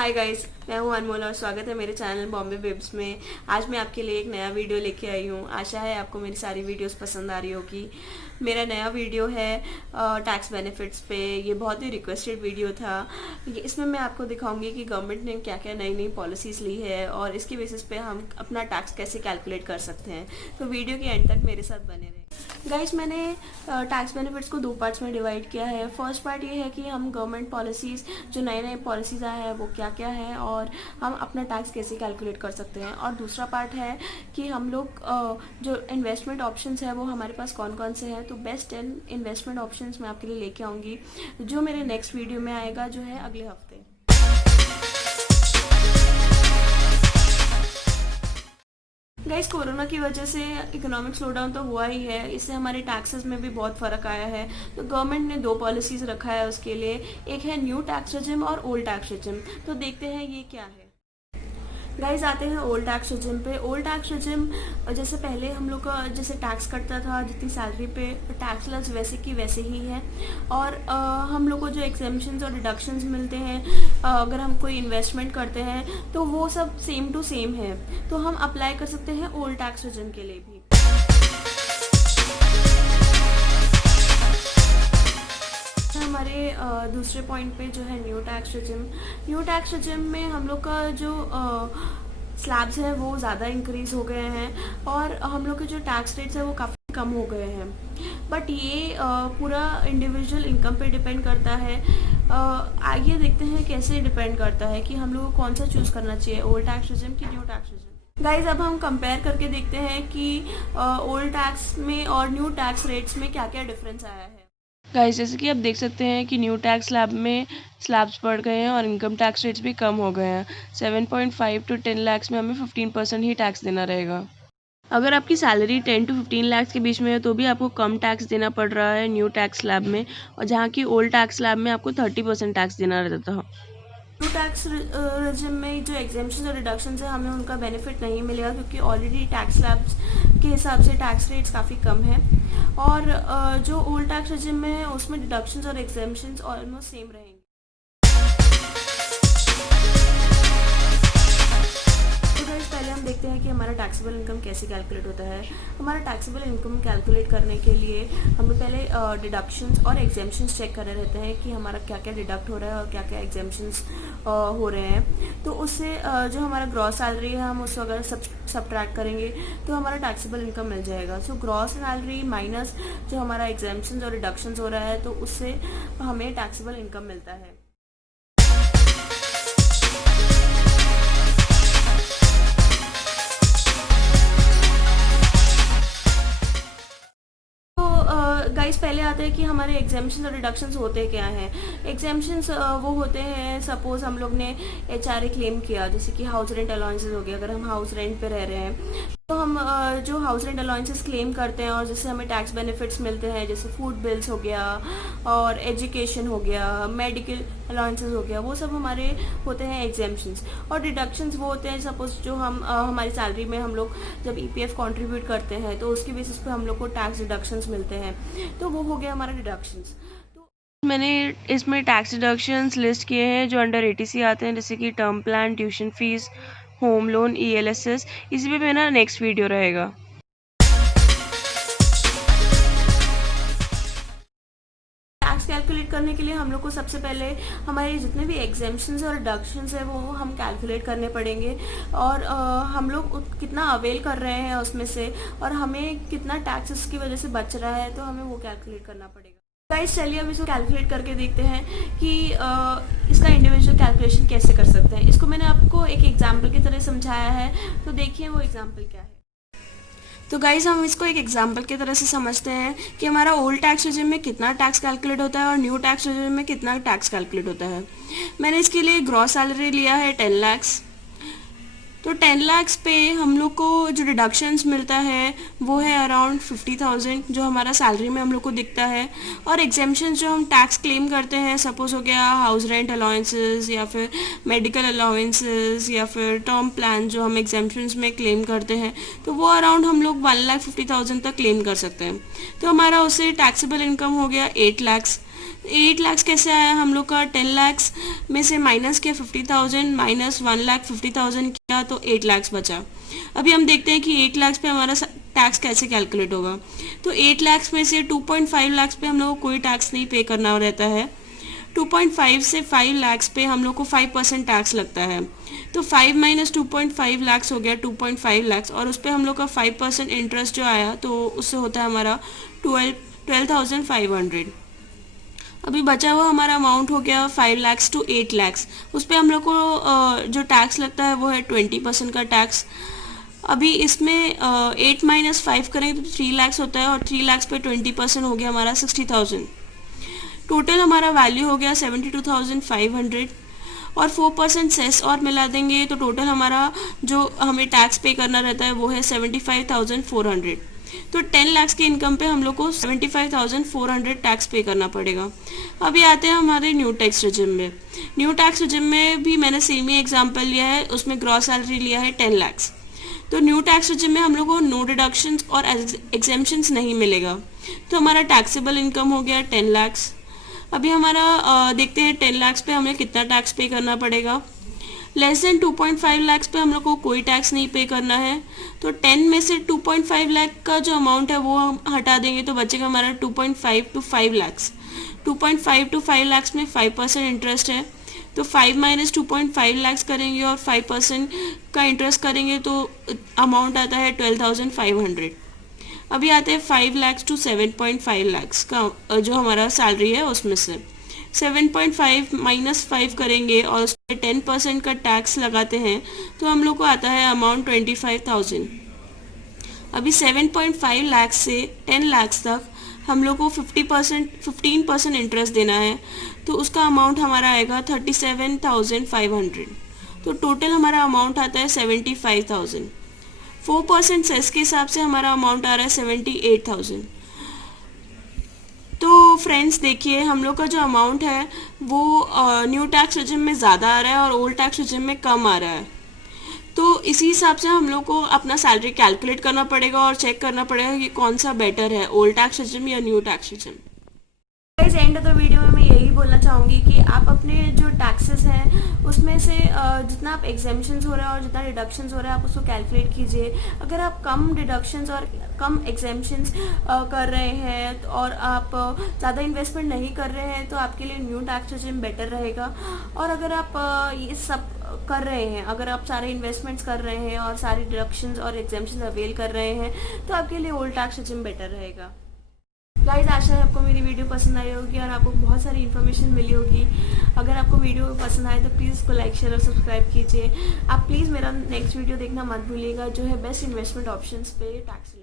Hi guys, मैं हूं अनमोल और स्वागत है मेरे चैनल बॉम्बे बिब्स में। आज मैं आपके लिए एक नया वीडियो लेके आई हूं। आशा है आपको मेरी सारी वीडियोस पसंद आ रही होगी। मेरा नया वीडियो है टैक्स बेनिफिट्स पे। ये बहुत ही रिक्वेस्टेड वीडियो था। इसमें मैं आपको दिखाऊंगी कि गवर्नमेंट ने क्या क्या नई नई पॉलिसीज़ ली है और इसके बेसिस पे हम अपना टैक्स कैसे कैलकुलेट कर सकते हैं। तो वीडियो के एंड तक मेरे साथ बने रहें। गाइस, मैंने टैक्स बेनिफिट्स को दो पार्ट्स में डिवाइड किया है। फर्स्ट पार्ट ये है कि हम गवर्नमेंट पॉलिसीज़, जो नए नए पॉलिसीज़ आए हैं वो क्या क्या है और हम अपना टैक्स कैसे कैलकुलेट कर सकते हैं। और दूसरा पार्ट है कि हम लोग जो इन्वेस्टमेंट ऑप्शंस है वो हमारे पास कौन कौन से हैं। तो बेस्ट 10 इन्वेस्टमेंट ऑप्शंस मैं आपके लिए लेके आऊँगी, जो मेरे नेक्स्ट वीडियो में आएगा, जो है अगले हफ्ते। गाइस, कोरोना की वजह से इकोनॉमिक स्लोडाउन तो हुआ ही है। इससे हमारे टैक्सेस में भी बहुत फ़र्क आया है। तो गवर्नमेंट ने दो पॉलिसीज़ रखा है उसके लिए। एक है न्यू टैक्स रेजिम और ओल्ड टैक्स रेजिम। तो देखते हैं ये क्या है। गाइज, आते हैं ओल्ड टैक्स रेजिम पे। ओल्ड टैक्स रेजिम जैसे पहले हम लोग का जैसे टैक्स कटता था, जितनी सैलरी पे टैक्स लस वैसे की वैसे ही है। और हम लोग को जो एग्जेम्पशंस और डिडक्शंस मिलते हैं, अगर हम कोई इन्वेस्टमेंट करते हैं तो वो सब सेम टू सेम है। तो हम अप्लाई कर सकते हैं ओल्ड टैक्स रेजिम के लिए भी। हमारे दूसरे पॉइंट पे जो है new tax regime. New tax regime में हम लोग का जो स्लैब्स है वो ज़्यादा इंक्रीज़ हो गए हैं और हम लोग के जो टैक्स रेट्स है वो काफ़ी कम हो गए हैं। बट ये पूरा इंडिविजुअल इनकम पे डिपेंड करता है। आइए देखते हैं कैसे डिपेंड करता है कि हम लोग को कौन सा चूज़ करना चाहिए, ओल्ड टैक्स रेजिम की न्यू टैक्स रेजिम। गाइज, अब हम कंपेयर करके देखते हैं कि ओल्ड टैक्स में और न्यू टैक्स रेट्स में क्या क्या डिफरेंस आया है। गाइस, जैसे कि आप देख सकते हैं कि न्यू टैक्स स्लैब में स्लैब्स बढ़ गए हैं और इनकम टैक्स रेट्स भी कम हो गए हैं। 7.5 to 10 लाख्स में हमें 15% ही टैक्स देना रहेगा। अगर आपकी सैलरी 10 to 15 लाख्स के बीच में है तो भी आपको कम टैक्स देना पड़ रहा है न्यू टैक्स स्लैब में, और जहाँ की ओल्ड टैक्स स्लैब में आपको 30% टैक्स देना रहता था। न्यू टैक्स रेजिम में जो एग्जेम्पशन और रिडक्शन है हमें उनका बेनिफिट नहीं मिलेगा, क्योंकि ऑलरेडी टैक्स स्लैब्स के हिसाब से टैक्स रेट्स काफ़ी कम है। और जो ओल्ड टैक्स रेजिम में है उसमें डिडक्शंस और एग्जेम्पशंस ऑलमोस्ट सेम रहेंगे। तो गाइस, पहले हम देखते हैं कि हमारा टैक्सेबल इनकम कैसे कैलकुलेट होता है। हमारा टैक्सेबल इनकम कैलकुलेट करने के लिए हमें पहले डिडक्शंस और एग्जेम्पशंस चेक करने रहते हैं कि हमारा क्या क्या डिडक्ट हो रहा है और क्या क्या एग्जेम्पशंस हो रहे हैं। तो उससे जो हमारा ग्रॉस सैलरी है हम उसको अगर सब्ट्रैक्ट करेंगे तो हमारा टैक्सेबल इनकम मिल जाएगा। सो ग्रॉस सैलरी माइनस जो हमारा एग्जेम्पशंस और डिडक्शंस हो रहा है, तो उससे हमें टैक्सेबल इनकम मिलता है। गाइस, पहले आते हैं कि हमारे एग्जेम्पशंस और डिडक्शंस होते क्या हैं। एग्जेम्पशंस वो होते हैं, सपोज हम लोग ने HRA क्लेम किया, जैसे कि हाउस रेंट अलाउंसेस हो गया। अगर हम हाउस रेंट पे रह रहे हैं तो हम जो हाउस रेंट अलाउंसेस क्लेम करते हैं और जिससे हमें टैक्स बेनिफिट्स मिलते हैं, जैसे फूड बिल्स हो गया और एजुकेशन हो गया, मेडिकल अलाउंसेस हो गया, वो सब हमारे होते हैं एग्जेम्पशंस। और डिडक्शंस वो होते हैं, सपोज जो हम हमारी सैलरी में हम लोग जब EPF कंट्रीब्यूट करते हैं तो उसके बेसिस पे हम लोग को टैक्स डिडक्शंस मिलते हैं, तो वो हो गया हमारा डिडक्शंस। मैंने इसमें टैक्स डिडक्शंस लिस्ट किए हैं जो अंडर ATC आते हैं, जैसे कि term plan, tuition fees, home loan, ELSS। इसी पे मेरा नेक्स्ट वीडियो रहेगा। टैक्स कैलकुलेट करने के लिए हम लोग को सबसे पहले हमारे जितने भी एग्जेम्पशंस और डिडक्शंस है वो हम कैलकुलेट करने पड़ेंगे, और हम लोग कितना अवेल कर रहे हैं उसमें से और हमें कितना टैक्स की वजह से बच रहा है, तो हमें वो कैलकुलेट करना पड़ेगा। गाइस, चलिए अब इसको कैलकुलेट करके देखते हैं कि इसका इंडिविजुअल कैलकुलेशन कैसे कर सकते हैं। इसको मैंने आपको एक एग्जाम्पल की तरह समझाया है, तो देखिए वो एग्जाम्पल क्या है। तो गाइज, हम इसको एक एग्जांपल की तरह से समझते हैं कि हमारा ओल्ड टैक्स रेजिम में कितना टैक्स कैलकुलेट होता है और न्यू टैक्स रेजिम में कितना टैक्स कैलकुलेट होता है। मैंने इसके लिए ग्रॉस सैलरी लिया है 10 लाख्स। तो 10 लाख्स पे हम लोग को जो डिडक्शंस मिलता है वो है अराउंड 50,000, जो हमारा सैलरी में हम लोग को दिखता है। और एग्जेम्पशंस जो हम टैक्स क्लेम करते हैं, सपोज हो गया हाउस रेंट अलाउंसेस या फिर मेडिकल अलाउंसेस या फिर टर्म प्लान, जो हम एग्जेम्पशंस में क्लेम करते हैं, तो वो अराउंड हम लोग 1,50,000 तक क्लेम कर सकते हैं। तो हमारा उससे टैक्सेबल इनकम हो गया 8 लाख्स। 8 लाख कैसे आया हम लोग का? 10 लाख में से माइनस किया 50,000, माइनस 1,50,000 किया तो 8 लाख बचा। अभी हम देखते हैं कि 8 लाख पे हमारा टैक्स कैसे कैलकुलेट होगा। तो 8 लाख में से 2.5 लाख पे हम लोग को कोई टैक्स नहीं पे करना रहता है। 2.5 से 5 लाख पे हम लोग को 5% टैक्स लगता है। तो 5 माइनस 2.5 लाख हो गया 2.5 लाख, और उस पर हम लोग का 5% इंटरेस्ट जो आया तो उससे होता है हमारा 12,500। अभी बचा हुआ हमारा अमाउंट हो गया 5 लाख टू 8 लाख। उस पर हम लोग को जो टैक्स लगता है वो है 20% का टैक्स। अभी इसमें 8 माइनस 5 करेंगे तो 3 लाख होता है, और 3 लाख पे 20% हो गया हमारा 60,000। टोटल हमारा वैल्यू हो गया 72,500, और 4% सेस और मिला देंगे तो टोटल हमारा जो हमें टैक्स पे करना रहता है वो है 75,400। तो 10 लाख की इनकम पे हम लोग को 75,400 टैक्स पे करना पड़ेगा। अभी आते हैं हमारे न्यू टैक्स रिजिम में। न्यू टैक्स रिजिम में भी मैंने सेम ही एग्जांपल लिया है, उसमें ग्रॉस सैलरी लिया है 10 लाख। तो न्यू टैक्स रिजिम में हम लोग को नो डिडक्शंस और एग्जेम्पशंस नहीं मिलेगा, तो हमारा टैक्सेबल इनकम हो गया 10 लाख। अभी हमारा देखते हैं 10 लाख पे हमें कितना टैक्स पे करना पड़ेगा। लेस देन 2.5 लाख पे हम लोग को कोई टैक्स नहीं पे करना है। तो 10 में से 2.5 लाख का जो अमाउंट है वो हम हटा देंगे तो बचेगा हमारा 2.5 टू 5 लाख। 2.5 टू 5 लाख में 5% इंटरेस्ट है, तो 5 माइनस 2.5 लाख करेंगे और 5% का इंटरेस्ट करेंगे तो अमाउंट आता है 12,500। अभी आते हैं 5 लाख टू 7.5 लाख का जो हमारा सैलरी है उसमें से 7.5 माइनस 5 करेंगे और उस पर 10% का टैक्स लगाते हैं तो हम लोग को आता है अमाउंट 25,000। अभी 7.5 लाख से 10 लाख तक हम लोग को 15% इंटरेस्ट देना है, तो उसका अमाउंट हमारा आएगा 37,500। तो टोटल हमारा अमाउंट आता है 75,000। 4% सेस के हिसाब से हमारा अमाउंट आ रहा है 78,000। तो फ्रेंड्स देखिए, हम लोग का जो अमाउंट है वो न्यू टैक्स रिजिम में ज़्यादा आ रहा है और ओल्ड टैक्स रिजिम में कम आ रहा है। तो इसी हिसाब से हम लोग को अपना सैलरी कैलकुलेट करना पड़ेगा और चेक करना पड़ेगा कि कौन सा बेटर है, ओल्ड टैक्स रिजिम या new tax regime. Guys, end of the video में मैं यही बोलना चाहूँगी कि आप अपने जो टैक्सेस हैं उसमें से जितना आप एग्जेम्पशंस हो रहा है और जितना डिडक्शंस हो रहा है आप उसको कैलकुलेट कीजिए। अगर आप कम डिडक्शंस और कम एग्जेम्पशंस कर रहे हैं और आप ज़्यादा इन्वेस्टमेंट नहीं कर रहे हैं तो आपके लिए न्यू टैक्स रिजिम बेटर रहेगा। और अगर आप ये सब कर रहे हैं, अगर आप सारे इन्वेस्टमेंट्स कर रहे हैं और सारी डिडक्शंस और एग्जेम्पशंस अवेल कर रहे हैं तो आपके लिए ओल्ड टैक्स रिजिम बेटर रहेगा। गाइस, आशा है आपको मेरी वीडियो पसंद आई होगी और आपको बहुत सारी इन्फॉर्मेशन मिली होगी। अगर आपको वीडियो पसंद आए तो प्लीज़ इसको लाइक शेयर और सब्सक्राइब कीजिए। आप प्लीज़ मेरा नेक्स्ट वीडियो देखना मत भूलिएगा जो है बेस्ट इन्वेस्टमेंट ऑप्शंस पे टैक्स रिलेटेड।